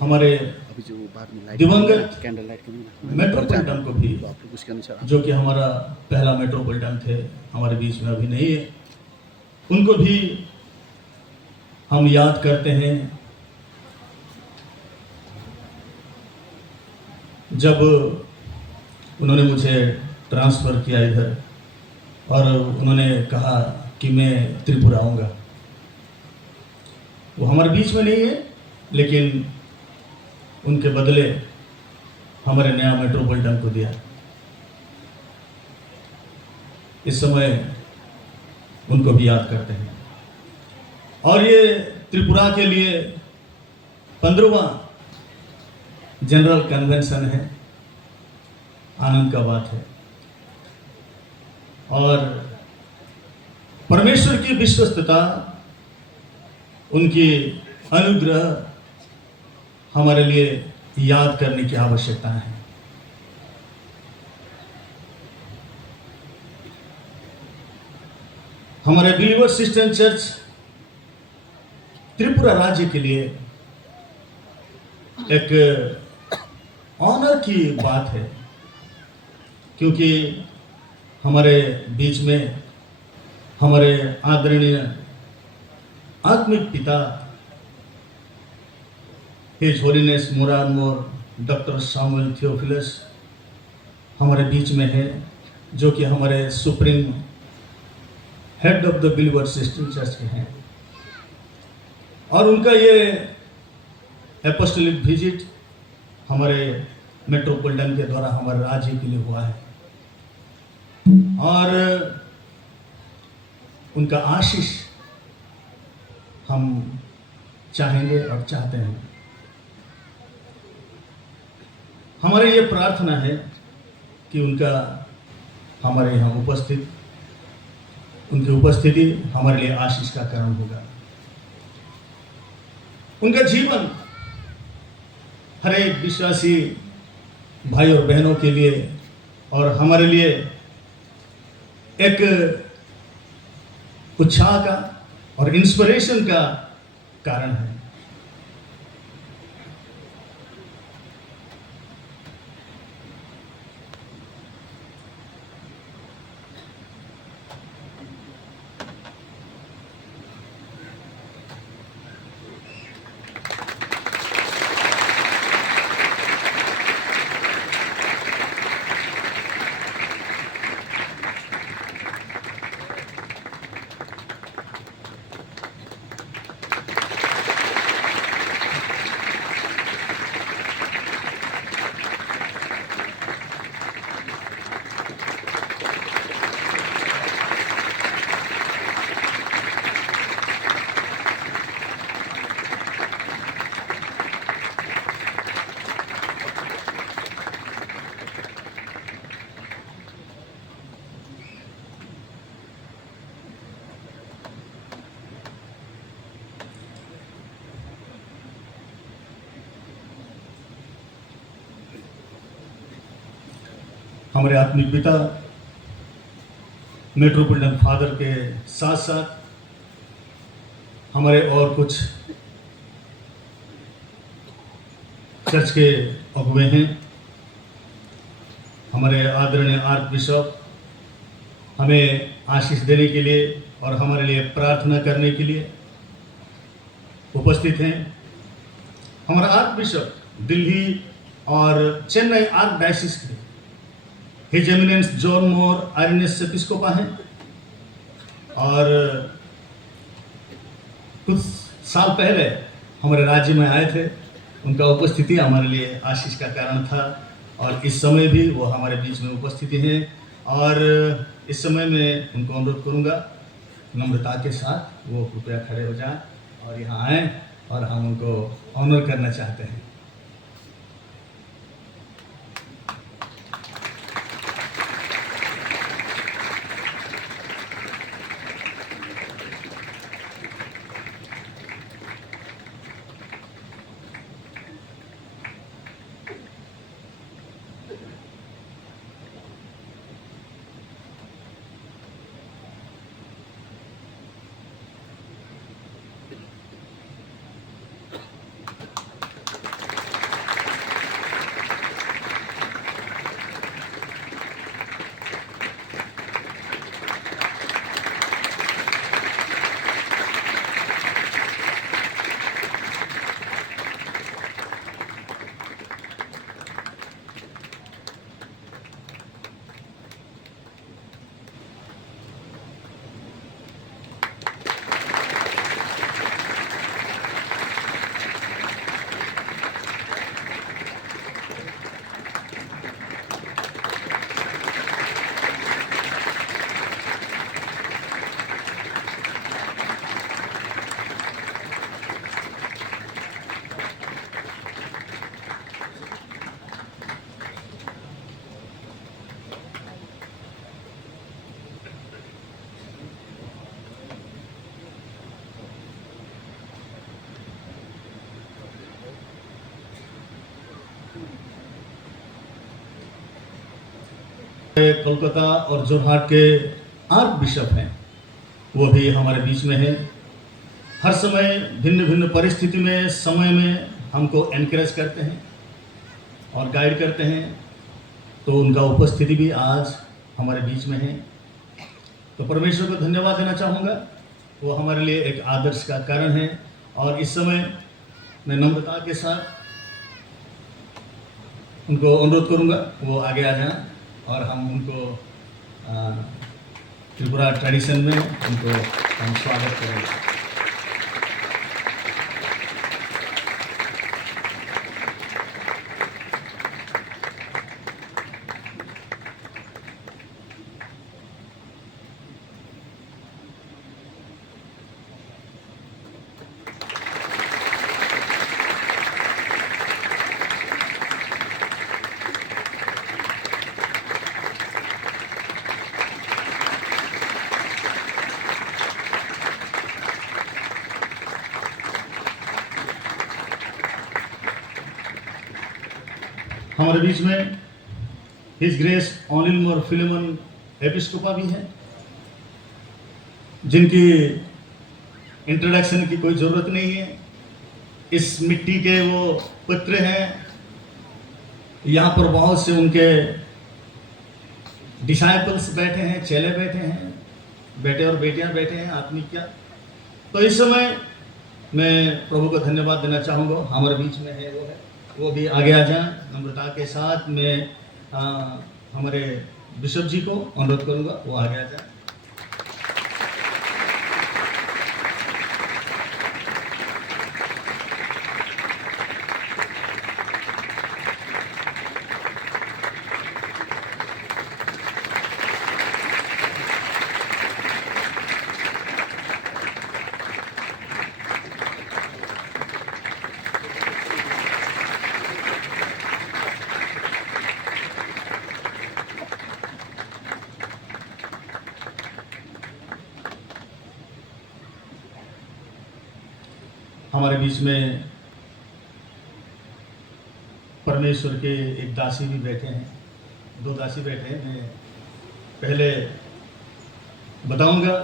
हमारे दिवंगत मेट्रोपॉलिटन को भी, जो कि हमारा पहला मेट्रोपॉलिटन थे, हमारे बीच में अभी नहीं है, उनको भी हम याद करते हैं। जब उन्होंने मुझे ट्रांसफ़र किया इधर और उन्होंने कहा कि मैं त्रिपुरा आऊँगा, वो हमारे बीच में नहीं है, लेकिन उनके बदले हमारे नया मेट्रोपॉलिटन को दिया। इस समय उनको भी याद करते हैं। और ये त्रिपुरा के लिए 15वां जनरल कन्वेंशन है, आनंद का बात है। और परमेश्वर की विश्वस्तता, उनकी अनुग्रह हमारे लिए याद करने की आवश्यकता है। हमारे बिलीवर सिस्टम चर्च त्रिपुरा राज्य के लिए एक ऑनर की बात है, क्योंकि हमारे बीच में हमारे आदरणीय आत्मिक पिता हिज होलीनेस मुराद मोर डॉक्टर सामुएल थियोफिलस हमारे बीच में है, जो कि हमारे supreme head of the believer system church के हैं। और उनका ये एपोस्टोलिक विजिट हमारे मेट्रोपॉलिटन के द्वारा हमारे राज्य के लिए हुआ है, और उनका आशीष हम चाहेंगे और चाहते हैं। हमारी ये प्रार्थना है कि हमारे यहाँ उनकी उपस्थिति हमारे लिए आशीष का कारण होगा। उनका जीवन हर एक विश्वासी भाई और बहनों के लिए और हमारे लिए एक उत्साह का और इंस्पिरेशन का कारण है। हमारे आत्मिक पिता मेट्रोपोलिटन फादर के साथ साथ हमारे और कुछ चर्च के अगुवे हैं। हमारे आदरणीय आर्क बिशप हमें आशीष देने के लिए और हमारे लिए प्रार्थना करने के लिए उपस्थित हैं। हमारा आर्क बिशप दिल्ली और चेन्नई आर्क डायसिस के हिज एमिनेंस जॉन मोर आइरेनियस एपिस्कोपा हैं और कुछ साल पहले हमारे राज्य में आए थे। उनका उपस्थिति हमारे लिए आशीष का कारण था और इस समय भी वो हमारे बीच में उपस्थिति हैं और इस समय मैं उनको अनुरोध करूंगा नम्रता के साथ वो कृपया खड़े हो जाएं और यहाँ आएँ और हम उनको ऑनर करना चाहते हैं। कोलकाता और जोरहाट के आर्क बिशप हैं, वो भी हमारे बीच में हैं। हर समय भिन्न भिन्न परिस्थिति में समय में हमको एनकरेज करते हैं और गाइड करते हैं, तो उनका उपस्थिति भी आज हमारे बीच में है। तो परमेश्वर को धन्यवाद देना चाहूँगा, वो हमारे लिए एक आदर्श का कारण है। और इस समय मैं नम्रता के साथ उनको अनुरोध करूँगा वो आगे आ जाएं और हम उनको त्रिपुरा ट्रेडिशन में उनको हम स्वागत करेंगे। हमारे बीच में हिज ग्रेस ऑनिलमोर फिलेमन एपिस्कोपा भी हैं, जिनकी इंट्रोडक्शन की कोई ज़रूरत नहीं है। इस मिट्टी के वो पुत्र हैं। यहाँ पर बहुत से उनके डिसाइपल्स बैठे हैं, चेले बैठे हैं, बेटे और बेटियां बैठे हैं आत्मिक क्या। तो इस समय मैं प्रभु को धन्यवाद देना चाहूँगा। हमारे बीच में है वो भी आगे आ जाएं। नम्रता के साथ मैं हमारे बिशप जी को अनुरोध करूँगा वो आगे आ जाए। हमारे बीच में परमेश्वर के एक दासी भी बैठे हैं, दो दासी बैठे हैं। मैं पहले बताऊंगा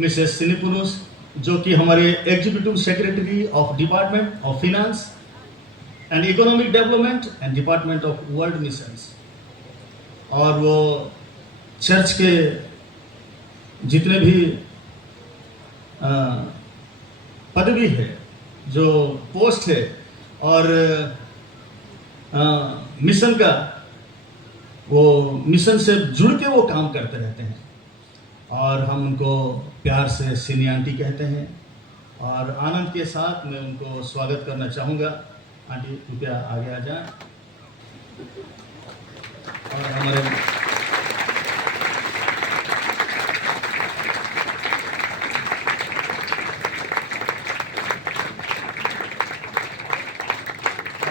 मिसेस सिनिपुनुस, जो कि हमारे executive secretary of department of finance and economic development and department of world missions, और वो चर्च के जितने भी पदवी है, जो पोस्ट है और मिशन का, वो मिशन से जुड़ के वो काम करते रहते हैं और हम उनको प्यार से सीनियर आंटी कहते हैं। और आनंद के साथ मैं उनको स्वागत करना चाहूँगा। आंटी कृपया आगे आ जाएं। और हमारे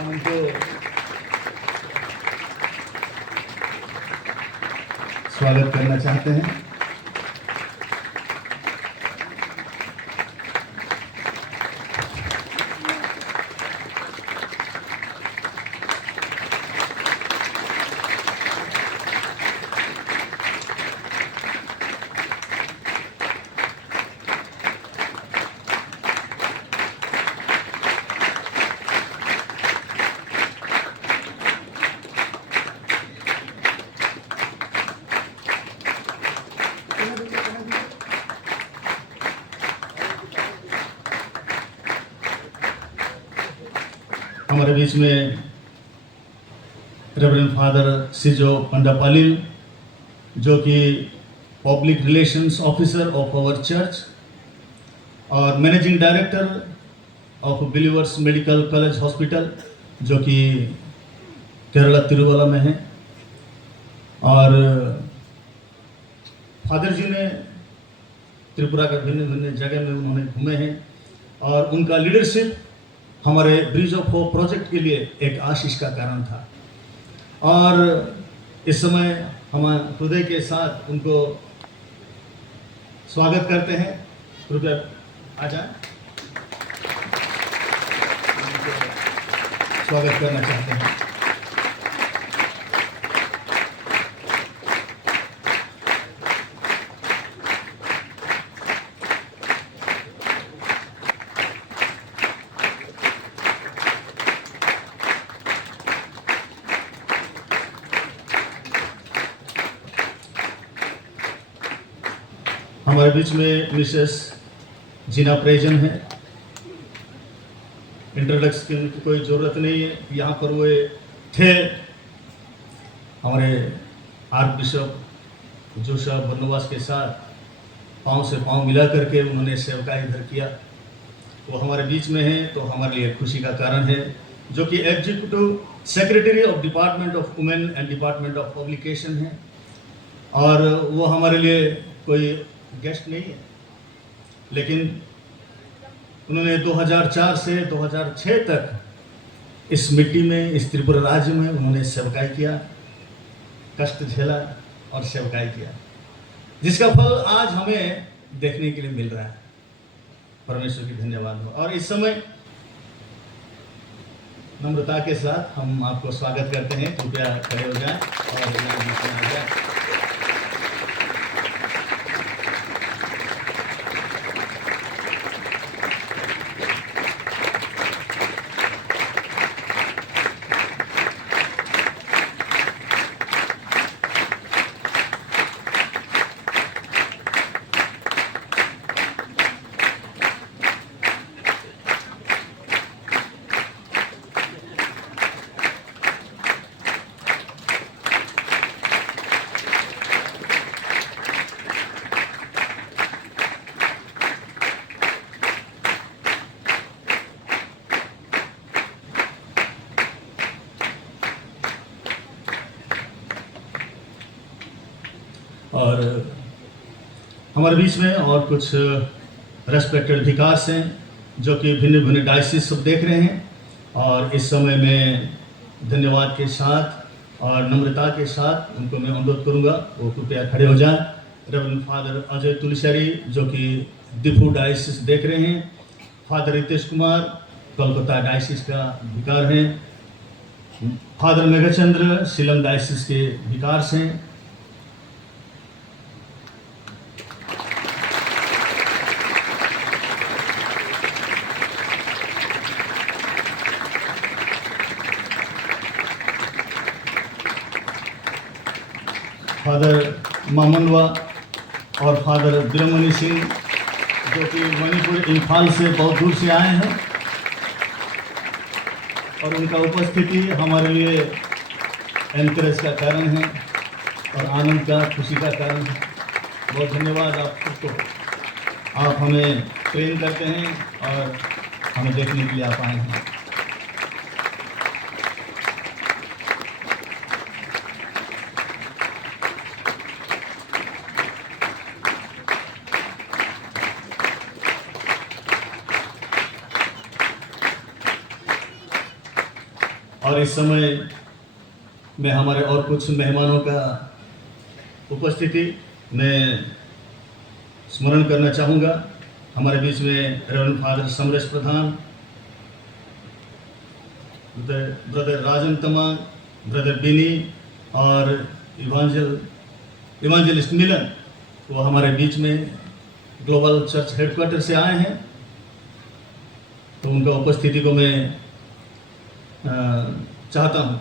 उनको स्वागत करना चाहते हैं। हमारे बीच में रेवरेंड फादर सिजो पंडापालिल, जो कि public relations officer of our church और managing director of Believers Medical College Hospital, जो कि केरला तिरुवला में है। और फादर जी ने त्रिपुरा के भिन्न भिन्न जगह में उन्होंने घूमे हैं और उनका लीडरशिप हमारे ब्रिज ऑफ होप प्रोजेक्ट के लिए एक आशीष का कारण था। और इस समय हम हृदय के साथ उनको स्वागत करते हैं। कृपया आ जाएं। स्वागत करना चाहते हैं। हमारे बीच में मिसेस जीना प्रेजन है। इंट्रोडक्शन की कोई ज़रूरत नहीं है। यहाँ पर वो थे हमारे आर्क बिशप जोशा बर्नबास के साथ पाँव से पाँव मिला करके उन्होंने सेवकाई इधर किया। वो हमारे बीच में है तो हमारे लिए खुशी का कारण है। जो कि executive secretary of department of women and department of publication है, और वो हमारे लिए कोई गेस्ट नहीं है, लेकिन उन्होंने 2004 से 2006 तक इस मिट्टी में, इस त्रिपुरा राज्य में उन्होंने सेवकाई किया, कष्ट झेला और सेवकाई किया, जिसका फल आज हमें देखने के लिए मिल रहा है। परमेश्वर की धन्यवाद हो। और इस समय नम्रता के साथ हम आपको स्वागत करते हैं। कृपया खड़े हो जाएं और यहाँ बीच में आ जाएं। और हमारे बीच में और कुछ रेस्पेक्टेड विकास हैं जो कि भिन्न भिन्न डायसिस सब देख रहे हैं, और इस समय में धन्यवाद के साथ और नम्रता के साथ उनको मैं अनुरोध करूंगा वो कृपया खड़े हो जाएं। रेवरेंड फादर अजय तुलसियारी जो कि दिफू डायसिस देख रहे हैं, फादर रितेश कुमार कोलकाता डायसिस का विकार हैं, फादर मेघचंद्र सिलम डायसिस के विकार हैं, फादर मामनवा और फादर बिरमणि सिंह जो कि मणिपुर इम्फाल से बहुत दूर से आए हैं, और उनका उपस्थिति हमारे लिए एनकरेज का कारण है और आनंद का, खुशी का कारण है। बहुत धन्यवाद आप सबको। आप हमें प्रेम करते हैं और हमें देखने के लिए आप आए हैं। और इस समय मैं हमारे और कुछ मेहमानों का उपस्थिति में स्मरण करना चाहूँगा। हमारे बीच में रेवरेंड फादर समरेश प्रधान, ब्रदर राजन तमा, ब्रदर बिनी और इवांजलिस्ट मिलन, वो हमारे बीच में ग्लोबल चर्च हेडक्वार्टर से आए हैं, तो उनका उपस्थिति को मैं चाहता हूँ।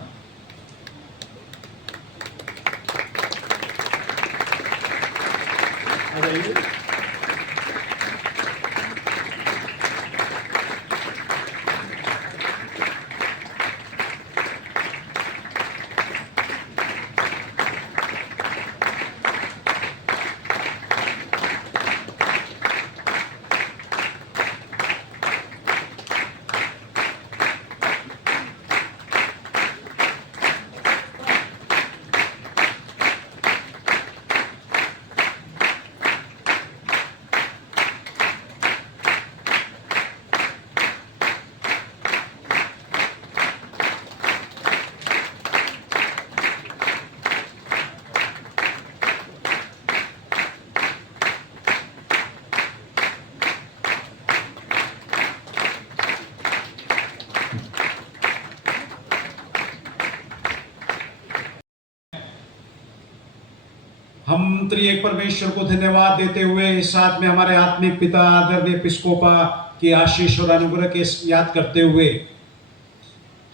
हम त्रिएक परमेश्वर को धन्यवाद देते हुए साथ में हमारे आत्मिक पिता आदरणीय एपिस्कोपा की आशीष और अनुग्रह के याद करते हुए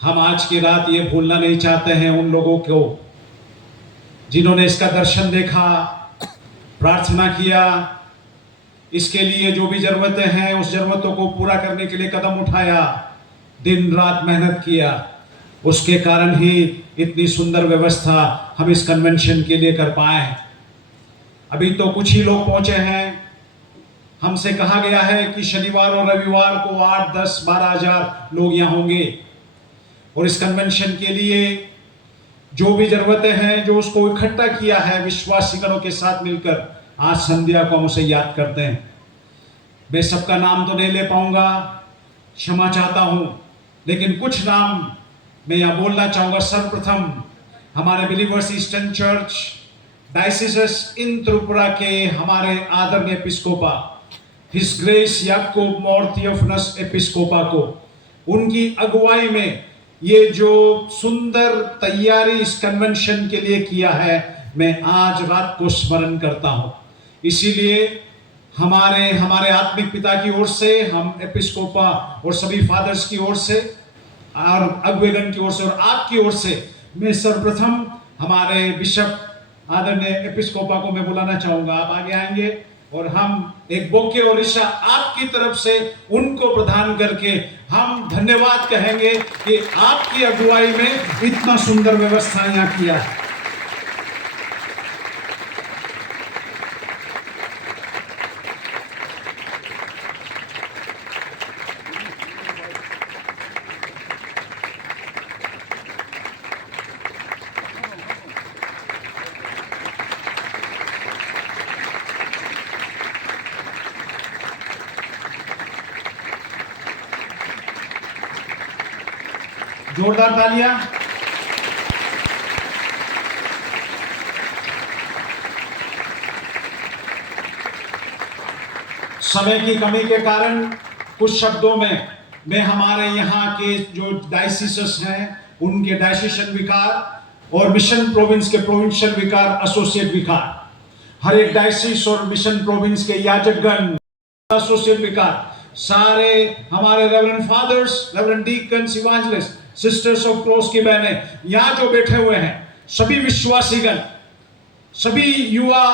हम आज की रात ये भूलना नहीं चाहते हैं उन लोगों को जिन्होंने इसका दर्शन देखा, प्रार्थना किया, इसके लिए जो भी जरूरतें हैं उस जरूरतों को पूरा करने के लिए कदम उठाया, दिन रात मेहनत किया। उसके कारण ही इतनी सुंदर व्यवस्था हम इस कन्वेंशन के लिए कर पाए। अभी तो कुछ ही लोग पहुंचे हैं। हमसे कहा गया है कि शनिवार और रविवार को 8, 10, 12 हजार लोग यहाँ होंगे, और इस कन्वेंशन के लिए जो भी जरूरतें हैं, जो उसको इकट्ठा किया है विश्वासीगणों के साथ मिलकर, आज संध्या को हम उसे याद करते हैं। मैं सबका नाम तो नहीं ले पाऊंगा, क्षमा चाहता हूं, लेकिन कुछ नाम मैं यहाँ बोलना चाहूंगा। सर्वप्रथम हमारे बिलीवर्स ईस्टर्न चर्च डायसिस इन त्रिपुरा के हमारे आदरणीय एपिस्कोपा हिज ग्रेस याकूब मोर थियोफनस एपिस्कोपा को, उनकी अगुवाई में ये जो सुंदर तैयारी इस कन्वेंशन के लिए किया है, मैं आज रात को स्मरण करता हूं। इसीलिए हमारे आत्मिक पिता की ओर से, हम एपिस्कोपा और सभी फादर्स की ओर से और अगुवेगन की ओर से और आपकी ओर से, मैं सर्वप्रथम हमारे बिशप आदरणीय एपिस्कोपा को मैं बुलाना चाहूंगा। आप आगे आएंगे और हम एक बोके और ईशा आपकी तरफ से उनको प्रदान करके हम धन्यवाद कहेंगे कि आपकी अगुवाई में इतना सुंदर व्यवस्था यहाँ किया है। जोरदार तालियां। समय की कमी के कारण कुछ शब्दों में मैं हमारे यहाँ के जो डायसिस हैं उनके डायसिशन विकार और मिशन प्रोविंस के प्रोविंशियल विकार, एसोसिएट विकार, हर एक डायसिस और मिशन प्रोविंस के याजकगण, एसोसिएट विकार, सारे हमारे reverend fathers, reverend deacons, evangelist, sisters of cross की बहनें यहाँ जो बैठे हुए हैं, सभी विश्वासीगण, सभी युवा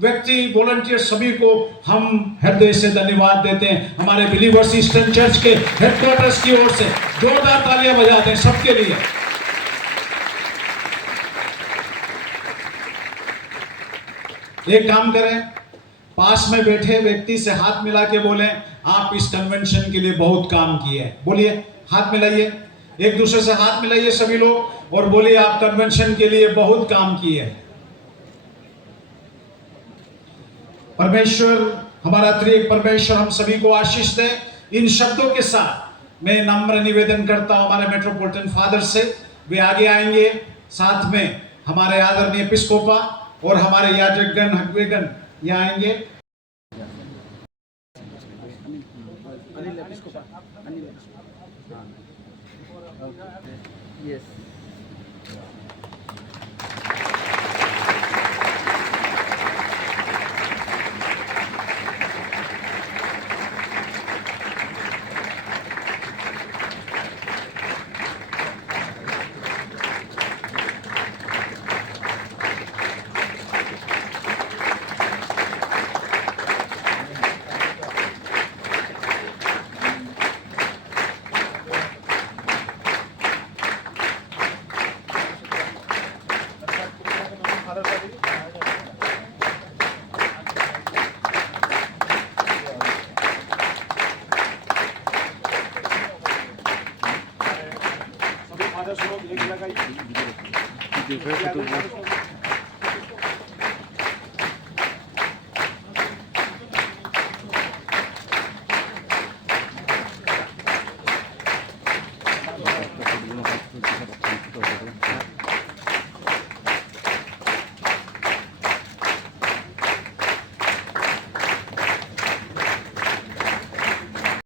व्यक्ति, वॉलंटियर, सभी को हम हृदय से धन्यवाद देते हैं। हमारे बिलीवर्स ईस्टर्न चर्च के हेडक्वार्टर्स की ओर से जोरदार तालियां बजाते हैं सबके लिए। एक काम करें, पास में बैठे व्यक्ति से हाथ मिला के बोलें, आप इस कन्वेंशन के लिए बहुत काम किए हैं। बोलिए, हाथ मिलाइए, एक दूसरे से हाथ मिलाइए सभी लोग और बोलिए, आप कन्वेंशन के लिए बहुत काम किए हैं। परमेश्वर, हमारा त्रिएक परमेश्वर हम सभी को आशीष दे। इन शब्दों के साथ मैं नम्र निवेदन करता हूं हमारे मेट्रोपॉलिटन फादर से, वे आगे आएंगे, साथ में हमारे आदरणीय एपिस्कोपा और हमारे याजकगण, अगुवेगण यहाँ आएंगे। Yes. सभी फादर्स लोग एक लगाइए।